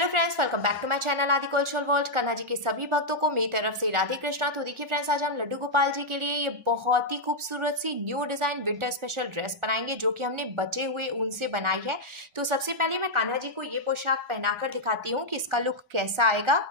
Hello friends, welcome back to my channel Aadi cultural world. Kanha ji के सभी भक्तों को मेरी तरफ से राधे कृष्णा। तो देखिए फ्रेंड्स, आज हम लड्डू गोपाल जी के लिए ये बहुत ही खूबसूरत सी new design winter special dress बनाएंगे, जो कि हमने बचे हुए ऊन से बनाई है। तो सबसे पहले मैं कान्हा जी को ये पोशाक पहनाकर दिखाती हूँ कि इसका लुक कैसा आएगा।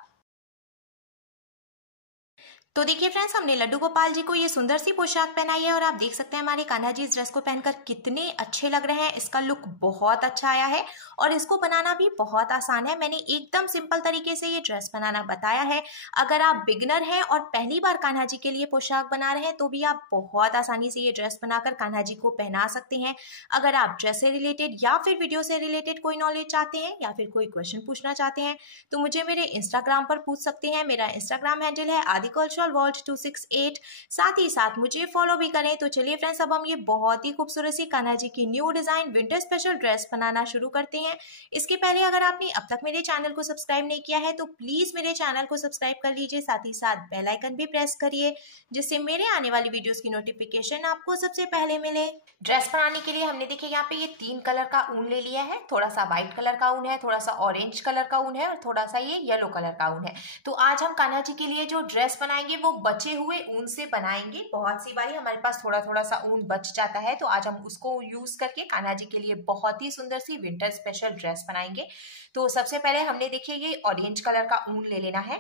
तो देखिए फ्रेंड्स, हमने लड्डू गोपाल जी को ये सुंदर सी पोशाक पहनाई है और आप देख सकते हैं हमारे कान्हा जी इस ड्रेस को पहनकर कितने अच्छे लग रहे हैं। इसका लुक बहुत अच्छा आया है और इसको बनाना भी बहुत आसान है। मैंने एकदम सिंपल तरीके से ये ड्रेस बनाना बताया है। अगर आप बिगनर हैं और पहली बार कान्हा जी के लिए पोशाक बना रहे हैं तो भी आप बहुत आसानी से ये ड्रेस बनाकर कान्हा जी को पहना सकते हैं। अगर आप ड्रेस से रिलेटेड या फिर वीडियो से रिलेटेड कोई नॉलेज चाहते हैं या फिर कोई क्वेश्चन पूछना चाहते हैं तो मुझे मेरे इंस्टाग्राम पर पूछ सकते हैं। मेरा इंस्टाग्राम हैंडल है आदि कल्चरल वर्ल्ड 268। साथ ही साथ मुझे फॉलो भी करें। तो चलिए फ्रेंड्स, अब हम ये बहुत ही खूबसूरत सी कान्हा जी की new design winter special dress बनाना शुरू करते हैं। इसके पहले अगर आपने अब तक मेरे चैनल को सब्सक्राइब नहीं किया है तो प्लीज मेरे चैनल को सब्सक्राइब कर लीजिए। साथ ही साथ बेल आइकन भी प्रेस करिए, जिससे मेरे आने वाली वीडियोस की नोटिफिकेशन आपको सबसे पहले मिले। ड्रेस बनाने के लिए हमने देखिए यहाँ पे ये 3 कलर का ऊन ले लिया है। थोड़ा सा व्हाइट कलर का ऊन है, थोड़ा सा ऑरेंज कलर का ऊन है और थोड़ा सा ये येलो कलर का ऊन है। तो आज हम कान्हा जी के लिए जो ड्रेस बनाएंगे वो बचे हुए ऊन से बनाएंगे। बहुत सी बारी हमारे पास थोड़ा थोड़ा सा ऊन बच जाता है, तो आज हम उसको यूज करके कान्हा जी के लिए बहुत ही सुंदर सी विंटर स्पेशल ड्रेस बनाएंगे। तो सबसे पहले हमने देखिए ये ऑरेंज कलर का ऊन ले लेना है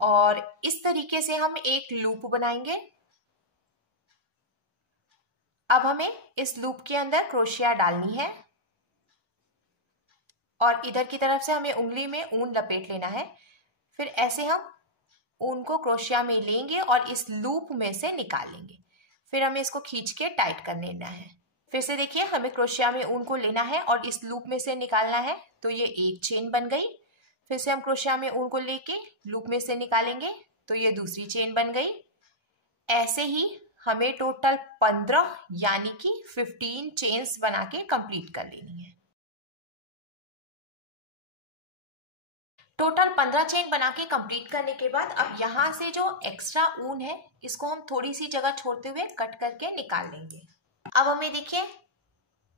और इस तरीके से हम एक लूप बनाएंगे। अब हमें इस लूप के अंदर क्रोशिया डालनी है और इधर की तरफ से हमें उंगली में ऊन लपेट लेना है। फिर ऐसे हम ऊन को क्रोशिया में लेंगे और इस लूप में से निकाल लेंगे। फिर हमें इसको खींच के टाइट कर लेना है। फिर से देखिए, हमें क्रोशिया में ऊन को लेना है और इस लूप में से निकालना है। तो ये एक चेन बन गई। फिर से हम क्रोशिया में ऊन को लेके लूप में से निकालेंगे तो ये दूसरी चेन बन गई। ऐसे ही हमें टोटल 15 यानी कि 15 चेन्स बना के कंप्लीट कर लेनी है। टोटल 15 चेन बना के कंप्लीट करने के बाद अब यहाँ से जो एक्स्ट्रा ऊन है इसको हम थोड़ी सी जगह छोड़ते हुए कट करके निकाल लेंगे। अब हमें देखिए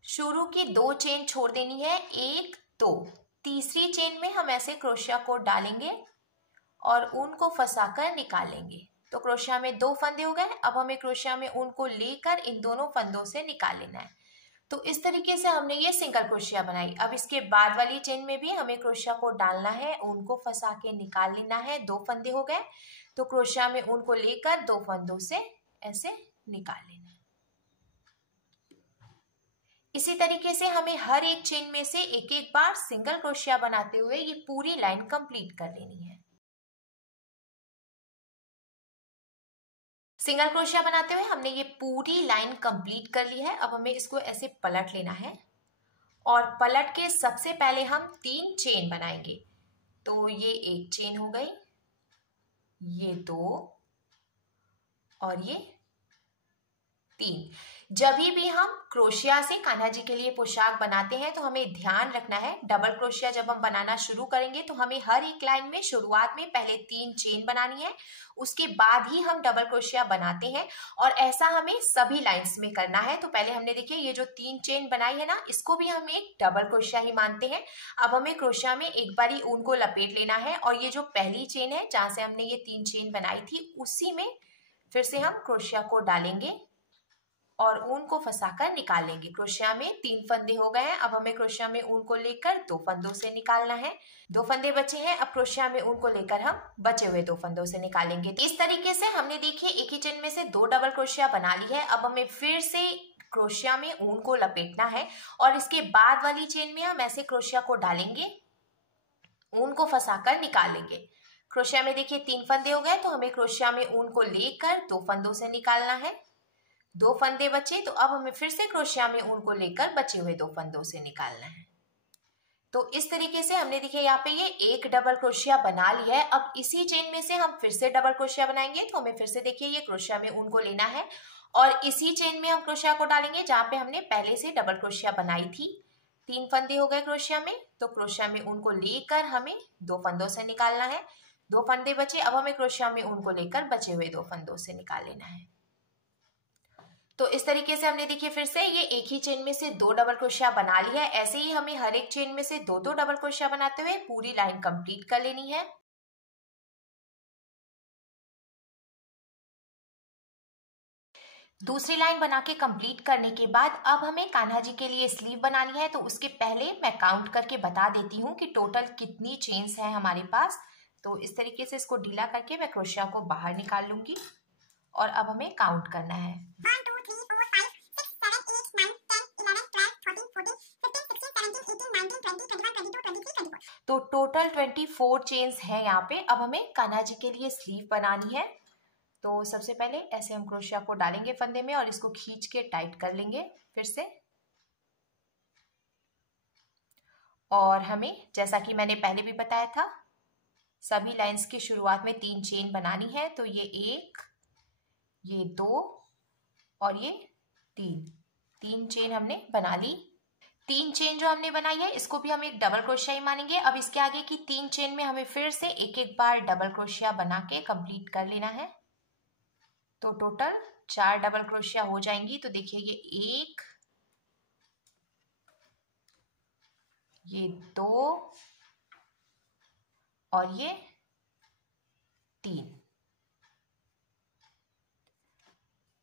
शुरू की 2 चेन छोड़ देनी है, 1 2। तीसरी चेन में हम ऐसे क्रोशिया को डालेंगे और ऊन को फंसाकर निकालेंगे। तो क्रोशिया में 2 फंदे हो गए। अब हमें क्रोशिया में ऊन को लेकर इन दोनों फंदों से निकाल लेना है। तो इस तरीके से हमने ये सिंगल क्रोशिया बनाई। अब इसके बाद वाली चेन में भी हमें क्रोशिया को डालना है, ऊन को फंसा के निकाल लेना है। 2 फंदे हो गए। तो क्रोशिया में ऊन को लेकर 2 फंदों से ऐसे निकाल लेना है। इसी तरीके से हमें हर एक चेन में से एक एक बार सिंगल क्रोशिया बनाते हुए ये पूरी लाइन कंप्लीट कर लेनी है। सिंगल क्रोशिया बनाते हुए हमने ये पूरी लाइन कंप्लीट कर ली है। अब हमें इसको ऐसे पलट लेना है और पलट के सबसे पहले हम 3 चेन बनाएंगे। तो ये 1 चेन हो गई, ये 2 और ये 3। जब भी हम क्रोशिया से कान्हा जी के लिए पोशाक बनाते हैं तो हमें ध्यान रखना है, डबल क्रोशिया जब हम बनाना शुरू करेंगे तो हमें हर एक लाइन में शुरुआत में पहले 3 चेन बनानी है, उसके बाद ही हम डबल क्रोशिया बनाते हैं और ऐसा हमें सभी लाइंस में करना है। तो पहले हमने देखिए ये जो 3 चेन बनाई है ना, इसको भी हम एक डबल क्रोशिया ही मानते हैं। अब हमें क्रोशिया में एक बारी ऊन को लपेट लेना है और ये जो पहली चेन है जहां से हमने ये 3 चेन बनाई थी उसी में फिर से हम क्रोशिया को डालेंगे और ऊन को फंसाकर निकाल लेंगे। क्रोशिया में 3 फंदे हो गए हैं। अब हमें क्रोशिया में ऊन को लेकर 2 फंदों से निकालना है। 2 फंदे बचे हैं। अब क्रोशिया में ऊन को लेकर हम बचे हुए 2 फंदों से निकालेंगे। इस तरीके से हमने देखिए एक ही चेन में से 2 डबल क्रोशिया बना ली है। अब हमें फिर से क्रोशिया में ऊन को लपेटना है और इसके बाद वाली चेन में हम ऐसे क्रोशिया को डालेंगे, ऊन को फंसाकर निकाल लेंगे। क्रोशिया में देखिए 3 फंदे हो गए। तो हमें क्रोशिया में ऊन को लेकर 2 फंदों से निकालना है। 2 फंदे बचे तो अब हमें फिर से क्रोशिया में ऊन को लेकर बचे हुए 2 फंदों से निकालना है। तो इस तरीके से हमने देखिए यहाँ पे ये एक डबल क्रोशिया बना लिया है। अब इसी चेन में से हम फिर से डबल क्रोशिया बनाएंगे। तो हमें फिर से देखिए ये क्रोशिया में ऊन को लेना है और इसी चेन में हम क्रोशिया को डालेंगे जहां पे हमने पहले से डबल क्रोशिया बनाई थी। 3 फंदे हो गए क्रोशिया में। तो क्रोशिया में ऊन को लेकर हमें 2 फंदों से निकालना है। 2 फंदे बचे। अब हमें क्रोशिया में ऊन को लेकर बचे हुए 2 फंदों से निकाल लेना है। तो इस तरीके से हमने देखिए फिर से ये एक ही चेन में से 2 डबल क्रोशिया बना लिया है। ऐसे ही हमें हर एक चेन में से 2-2 डबल क्रोशिया बनाते हुए पूरी लाइन कंप्लीट कर लेनी है। दूसरी लाइन बना के कंप्लीट करने के बाद अब हमें कान्हा जी के लिए स्लीव बनानी है। तो उसके पहले मैं काउंट करके बता देती हूँ कि टोटल कितनी चेन्स हैं हमारे पास। तो इस तरीके से इसको ढीला करके मैं क्रोशिया को बाहर निकाल लूंगी और अब हमें काउंट करना है। 1 2 3 4 5 6 7 8 9 10 11 12 13 14 15 16 17 18 19 20 21 22 23 24। तो टोटल 24 चेन्स हैं यहाँ पे। अब हमें कान्हा जी के लिए स्लीव बनानी है। तो सबसे पहले ऐसे हम क्रोशिया को डालेंगे फंदे में और इसको खींच के टाइट कर लेंगे फिर से। और हमें जैसा कि मैंने पहले भी बताया था सभी लाइंस की शुरुआत में 3 चेन बनानी है। तो ये 1, ये 2 और ये 3 चेन हमने बना ली। 3 चेन जो हमने बनाई है इसको भी हम एक डबल क्रोशिया ही मानेंगे। अब इसके आगे की 3 चेन में हमें फिर से एक एक बार डबल क्रोशिया बना के कंप्लीट कर लेना है। तो टोटल 4 डबल क्रोशिया हो जाएंगी। तो देखिए ये 1, ये 2 और ये 3।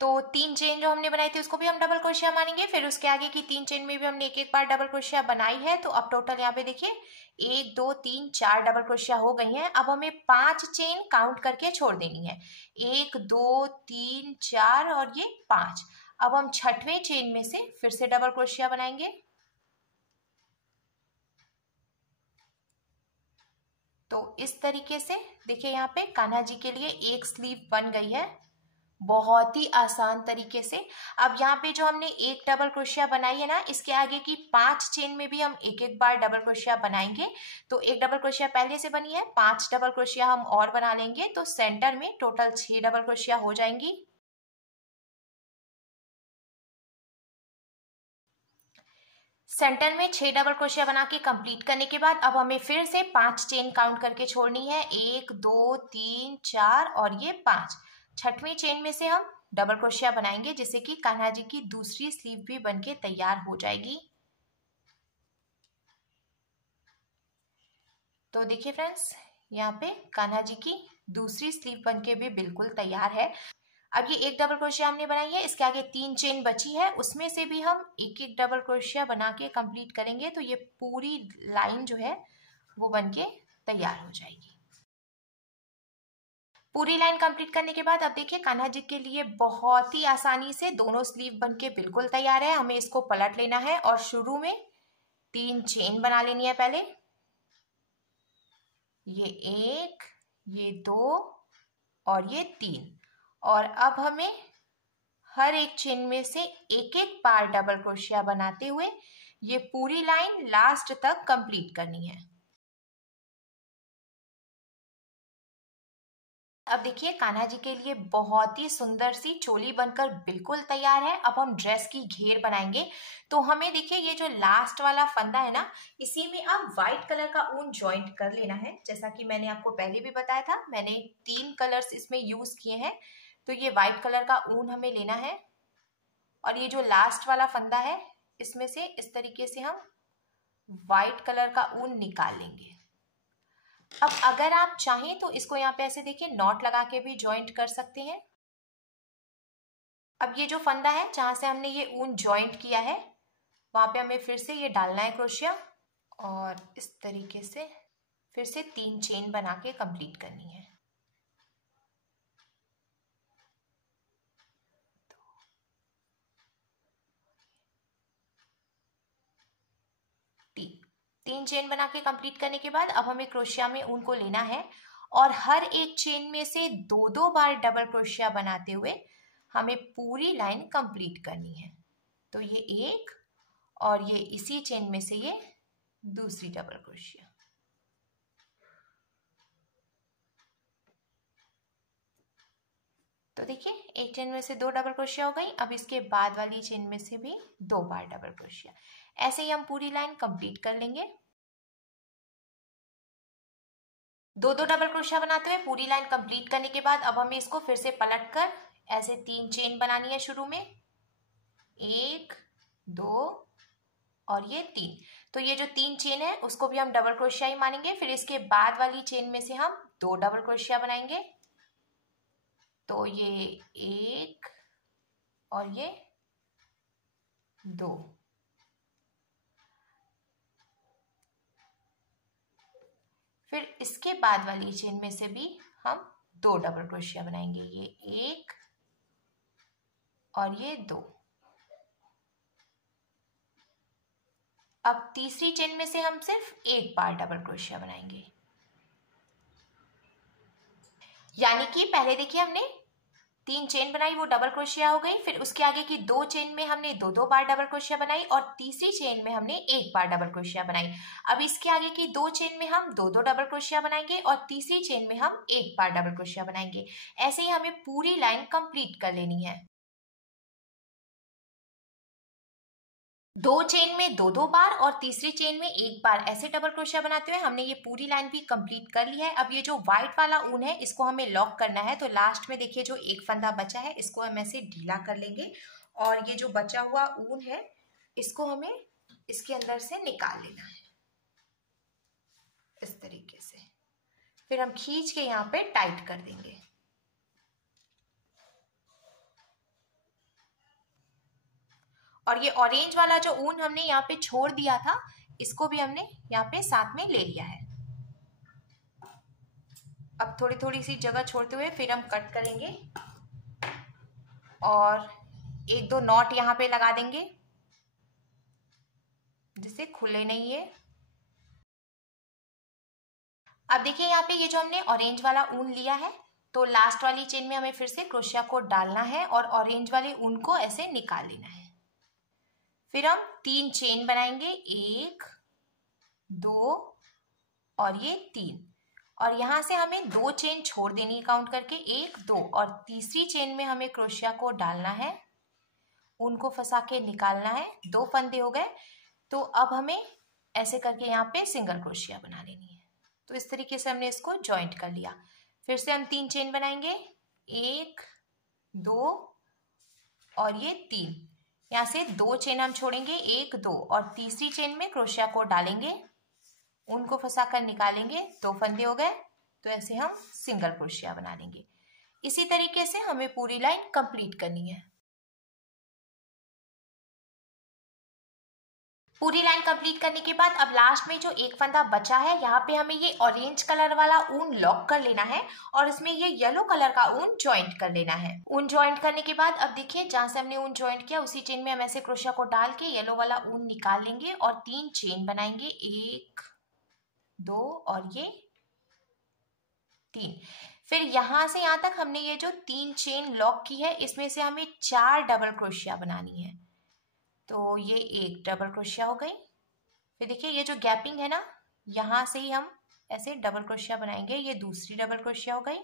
तो 3 चेन जो हमने बनाई थी उसको भी हम डबल क्रोशिया मानेंगे। फिर उसके आगे की 3 चेन में भी हमने एक एक बार डबल क्रोशिया बनाई है। तो अब टोटल यहाँ पे देखिए 1 2 3 4 डबल क्रोशिया हो गई हैं। अब हमें 5 चेन काउंट करके छोड़ देनी है। 1 2 3 4 और ये 5। अब हम छठवें चेन में से फिर से डबल क्रोशिया बनाएंगे। तो इस तरीके से देखिए यहाँ पे कान्हा जी के लिए एक स्लीव बन गई है बहुत ही आसान तरीके से। अब यहाँ पे जो हमने एक डबल क्रोशिया बनाई है ना इसके आगे की 5 चेन में भी हम एक एक बार डबल क्रोशिया बनाएंगे। तो एक डबल क्रोशिया पहले से बनी है, 5 डबल क्रोशिया हम और बना लेंगे। तो सेंटर में टोटल 6 डबल क्रोशिया हो जाएंगी। सेंटर में 6 डबल क्रोशिया बना के कंप्लीट करने के बाद अब हमें फिर से 5 चेन काउंट करके छोड़नी है। 1 2 3 4 और ये 5। छठवीं चेन में से हम डबल क्रोशिया बनाएंगे जिससे कि कान्हा जी की दूसरी स्लीव भी बनके तैयार हो जाएगी। तो देखिए फ्रेंड्स यहाँ पे कान्हा जी की दूसरी स्लीव बनके भी बिल्कुल तैयार है। अब ये एक डबल क्रोशिया हमने बनाई है, इसके आगे 3 चेन बची है, उसमें से भी हम एक एक डबल क्रोशिया बना के कंप्लीट करेंगे। तो ये पूरी लाइन जो है वो बनके तैयार हो जाएगी। पूरी लाइन कंप्लीट करने के बाद अब देखिए कान्हा जी के लिए बहुत ही आसानी से दोनों स्लीव बनके बिल्कुल तैयार है। हमें इसको पलट लेना है और शुरू में 3 चेन बना लेनी है पहले। ये 1, ये 2 और ये 3। और अब हमें हर एक चेन में से एक एक बार डबल क्रोशिया बनाते हुए ये पूरी लाइन लास्ट तक कंप्लीट करनी है। अब देखिए कान्हा जी के लिए बहुत ही सुंदर सी चोली बनकर बिल्कुल तैयार है। अब हम ड्रेस की घेर बनाएंगे। तो हमें देखिए ये जो लास्ट वाला फंदा है ना इसी में अब व्हाइट कलर का ऊन ज्वाइंट कर लेना है। जैसा कि मैंने आपको पहले भी बताया था, मैंने 3 कलर्स इसमें यूज किए हैं। तो ये व्हाइट कलर का ऊन हमें लेना है और ये जो लास्ट वाला फंदा है इसमें से इस तरीके से हम व्हाइट कलर का ऊन निकाल लेंगे। अब अगर आप चाहें तो इसको यहाँ पे ऐसे देखिए नॉट लगा के भी ज्वाइंट कर सकते हैं। अब ये जो फंदा है जहां से हमने ये ऊन ज्वाइंट किया है वहां पे हमें फिर से ये डालना है क्रोशिया और इस तरीके से फिर से 3 चेन बना के कंप्लीट करनी है। तीन चेन बना के कंप्लीट करने के बाद अब हमें क्रोशिया में ऊन को लेना है और हर एक चेन में से 2-2 बार डबल क्रोशिया बनाते हुए हमें पूरी लाइन कंप्लीट करनी है। तो ये एक और ये इसी चेन में से ये दूसरी डबल क्रोशिया। तो देखिए एक चेन में से 2 डबल क्रोशिया हो गई। अब इसके बाद वाली चेन में से भी 2 बार डबल क्रोशिया। ऐसे ही हम पूरी लाइन कंप्लीट कर लेंगे। 2-2 डबल क्रोशिया बनाते हुए पूरी लाइन कंप्लीट करने के बाद अब हमें इसको फिर से पलट कर ऐसे 3 चेन बनानी है शुरू में। 1 2 और ये 3। तो ये जो 3 चेन है उसको भी हम डबल क्रोशिया ही मानेंगे। फिर इसके बाद वाली चेन में से हम 2 डबल क्रोशिया बनाएंगे। तो ये 1 और ये 2। फिर इसके बाद वाली चेन में से भी हम 2 डबल क्रोशिया बनाएंगे। ये 1 और ये 2। अब तीसरी चेन में से हम सिर्फ एक बार डबल क्रोशिया बनाएंगे। यानी कि पहले देखिए हमने 3 चेन बनाई, वो डबल क्रोशिया हो गई। फिर उसके आगे की 2 चेन में हमने 2 बार डबल क्रोशिया बनाई और तीसरी चेन में हमने 1 बार डबल क्रोशिया बनाई। अब इसके आगे की 2 चेन में हम 2 डबल क्रोशिया बनाएंगे और तीसरी चेन में हम 1 बार डबल क्रोशिया बनाएंगे। ऐसे ही हमें पूरी लाइन कंप्लीट कर लेनी है। 2 चेन में 2 बार और तीसरी चेन में 1 बार ऐसे डबल क्रोशिया बनाते हुए हमने ये पूरी लाइन भी कंप्लीट कर ली है। अब ये जो व्हाइट वाला ऊन है इसको हमें लॉक करना है। तो लास्ट में देखिए जो एक फंदा बचा है इसको हम ऐसे ढीला कर लेंगे और ये जो बचा हुआ ऊन है इसको हमें इसके अंदर से निकाल लेना है इस तरीके से। फिर हम खींच के यहाँ पे टाइट कर देंगे। और ये ऑरेंज वाला जो ऊन हमने यहाँ पे छोड़ दिया था इसको भी हमने यहाँ पे साथ में ले लिया है। अब थोड़ी थोड़ी सी जगह छोड़ते हुए फिर हम कट करेंगे और 1-2 नॉट यहाँ पे लगा देंगे जिससे खुले नहीं है। अब देखिए यहाँ पे ये जो हमने ऑरेंज वाला ऊन लिया है तो लास्ट वाली चेन में हमें फिर से क्रोशिया को डालना है और ऑरेंज वाले ऊन को ऐसे निकाल लेना है। फिर हम 3 चेन बनाएंगे, 1 2 और ये 3। और यहाँ से हमें 2 चेन छोड़ देनी है काउंट करके, 1 2 और तीसरी चेन में हमें क्रोशिया को डालना है, ऊन को फंसा के निकालना है। 2 फंदे हो गए। तो अब हमें ऐसे करके यहाँ पे सिंगल क्रोशिया बना लेनी है। तो इस तरीके से हमने इसको जॉइंट कर लिया। फिर से हम 3 चेन बनाएंगे, 1 2 और ये 3। यहाँ से 2 चेन हम छोड़ेंगे, 1 2 और तीसरी चेन में क्रोशिया को डालेंगे, ऊन को फंसा कर निकालेंगे। 2 फंदे हो गए। तो ऐसे हम सिंगल क्रोशिया बना लेंगे। इसी तरीके से हमें पूरी लाइन कंप्लीट करनी है। पूरी लाइन कंप्लीट करने के बाद अब लास्ट में जो एक फंदा बचा है यहाँ पे हमें ये ऑरेंज कलर वाला ऊन लॉक कर लेना है और इसमें ये येलो कलर का ऊन ज्वाइंट कर लेना है। ऊन ज्वाइंट करने के बाद अब देखिए जहां से हमने ऊन ज्वाइंट किया उसी चेन में हम ऐसे क्रोशिया को डाल के येलो वाला ऊन निकाल लेंगे और 3 चेन बनाएंगे, 1 2 और ये 3। फिर यहाँ से यहाँ तक हमने ये जो 3 चेन लॉक की है इसमें से हमें 4 डबल क्रोशिया बनानी है। तो ये एक डबल क्रोशिया हो गई। फिर देखिए ये जो गैपिंग है ना यहाँ से ही हम ऐसे डबल क्रोशिया बनाएंगे। ये दूसरी डबल क्रोशिया हो गई,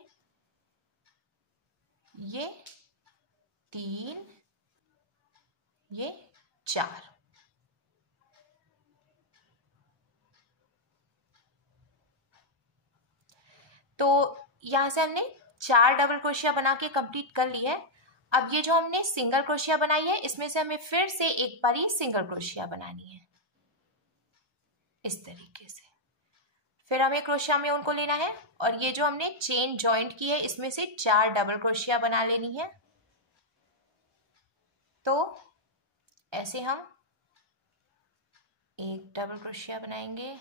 ये 3, ये 4। तो यहाँ से हमने 4 डबल क्रोशिया बना के कंप्लीट कर ली है। अब ये जो हमने सिंगल क्रोशिया बनाई है इसमें से हमें फिर से एक बारी सिंगल क्रोशिया बनानी है इस तरीके से। फिर हमें क्रोशिया में उनको लेना है और ये जो हमने चेन जॉइंट की है इसमें से 4 डबल क्रोशिया बना लेनी है। तो ऐसे हम एक डबल क्रोशिया बनाएंगे,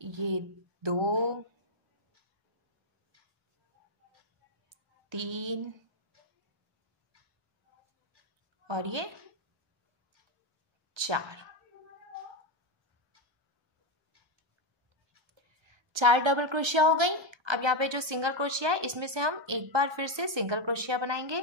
ये 2 3 और ये 4 डबल क्रोशिया हो गई। अब यहाँ पे जो सिंगल क्रोशिया है इसमें से हम एक बार फिर से सिंगल क्रोशिया बनाएंगे।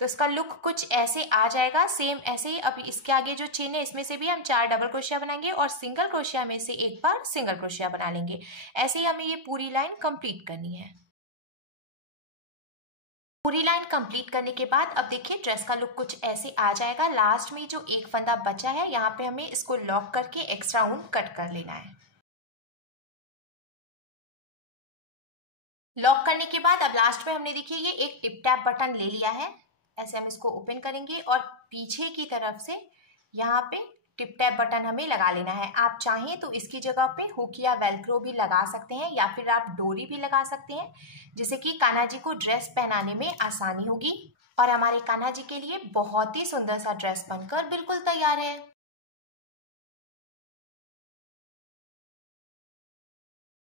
तो इसका लुक कुछ ऐसे आ जाएगा, सेम ऐसे ही। अब इसके आगे जो चेन है इसमें से भी हम 4 डबल क्रोशिया बनाएंगे और सिंगल क्रोशिया में से एक बार सिंगल क्रोशिया बना लेंगे। ऐसे ही हमें ये पूरी लाइन कंप्लीट करनी है। पूरी लाइन कंप्लीट करने के बाद अब देखिए ड्रेस का लुक कुछ ऐसे आ जाएगा। लास्ट में जो एक फंदा बचा है यहाँ पे हमें इसको लॉक करके एक्स्ट्रा ऊन कट कर लेना है। लॉक करने के बाद अब लास्ट में हमने देखिए ये एक टिप टैप बटन ले लिया है। ऐसे हम इसको ओपन करेंगे और पीछे की तरफ से यहाँ पे टिप टैप बटन हमें लगा लेना है। आप चाहें तो इसकी जगह पे हुक या वेलक्रो भी लगा सकते हैं या फिर आप डोरी भी लगा सकते हैं, जिससे कि कान्हा जी को ड्रेस पहनाने में आसानी होगी। और हमारे कान्हा जी के लिए बहुत ही सुंदर सा ड्रेस बनकर बिल्कुल तैयार है।